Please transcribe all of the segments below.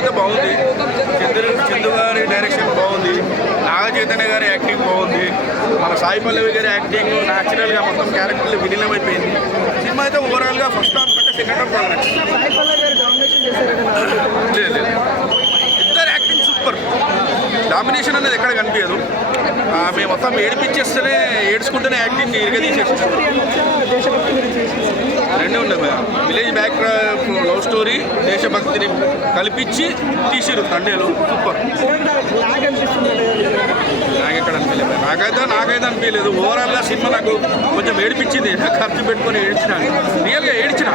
అయితే బాగుంది. చంద్రు చందు గారి డైరెక్షన్ బాగుంది. నాగ చైతన్య గారి యాక్టింగ్ బాగుంది. మన సాయి పల్లవి గారి యాక్టింగ్ న్యాచురల్గా మొత్తం క్యారెక్టర్లు విలీనమైపోయింది. సినిమా అయితే ఓవరాల్గా ఫస్ట్ హాఫ్ కంటే సెకండ్ హాఫ్ బాగా లేదు లేదు ఇద్దరు యాక్టింగ్ సూపర్ డామినేషన్ అనేది ఎక్కడ కనిపించదు. మేము మొత్తం ఏడిపించేస్తేనే ఏడ్చుకుంటేనే యాక్టింగ్ ఇరుగా రెండే ఉన్నాయి విలేజ్ బ్యాక్ లవ్ స్టోరీ దేశభక్తిని కల్పించి తీసిరు తండేలు. సూపర్. నాకెక్కడ అనిపించలేదు నాకైతే నాకైతే అనిపించలేదు. ఓవరాల్గా సినిమా నాకు కొంచెం ఏడిపించింది. ఖర్చు పెట్టుకొని ఏడ్చిన. రియల్గా ఏడ్చిన.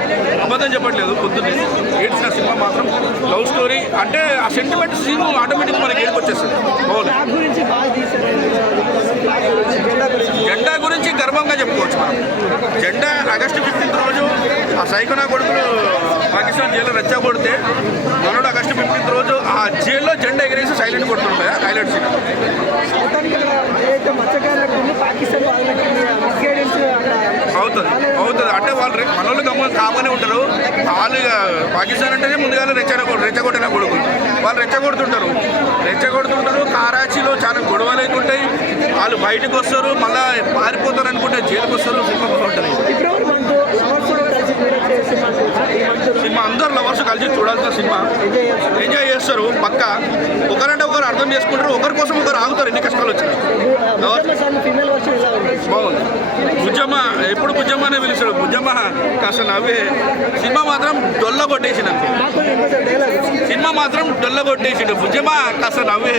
అబద్ధం చెప్పట్లేదు పొద్దున్నే. ఏడ్చిన సినిమా మాత్రం లవ్ స్టోరీ. అంటే ఆ సెంటిమెంట్ సీన్ ఆటోమేటిక్ మనకి ఏడుపు వచ్చేస్తుంది బాగుంది లాగ్ గురించి బాగా తీశారు. ఫ్లాగ్ గురించి జెండా గురించి జెండా గురించి గర్వంగా చెప్పుకోవచ్చు మనం. జెండా ఆగస్టు ఫిఫ్టీన్త్ రోజు ఆ సైకోనా కొడుకులు పాకిస్తాన్ జైల్లో రెచ్చగొడితే మనోడు ఆగస్టు ఫిఫ్టీన్త్ రోజు ఆ జైల్లో జెండా ఎగరేసి సైలెంట్ కొడుతుంటాయి? Highlight scene. అవుతుంది అవుతుంది. అంటే వాళ్ళు మనోళ్ళు గమ్మ కామనే ఉంటారు. వాళ్ళు పాకిస్తాన్ అంటేనే ముందుగా రెచ్చగొ రెచ్చగొట్టిన కొడుకు వాళ్ళు రెచ్చగొడుతుంటారు. రెచ్చగొడుతుంటారు. కారాచీలో చాలా గొడవలు అవుతుంటాయి. వాళ్ళు బయటకు వస్తారు మళ్ళీ పారిపోతారు అనుకుంటే జైలుకి వస్తారు సినిమా సినిమా అందరు లవర్స్ కలిసి చూడాల్సిన సినిమా. ఎంజాయ్ చేస్తారు పక్క. ఒకరంటే ఒకరు అర్థం చేసుకుంటారు ఒకరి కోసం ఒకరు ఆగుతారు ఎన్ని కష్టాలు వచ్చినాయి బాగుంది. బుజ్జమ్మ ఎప్పుడు బుజ్జమ్మ అనే పిలుస్తాడు? బుజ్జమ్మ కాస్త నవ్వే. సినిమా మాత్రం డొల్ల కొట్టేసింది సినిమా మాత్రం డొల్ల కొట్టేసిండు. బుజ్జమ్మ కాస్త నవ్వే.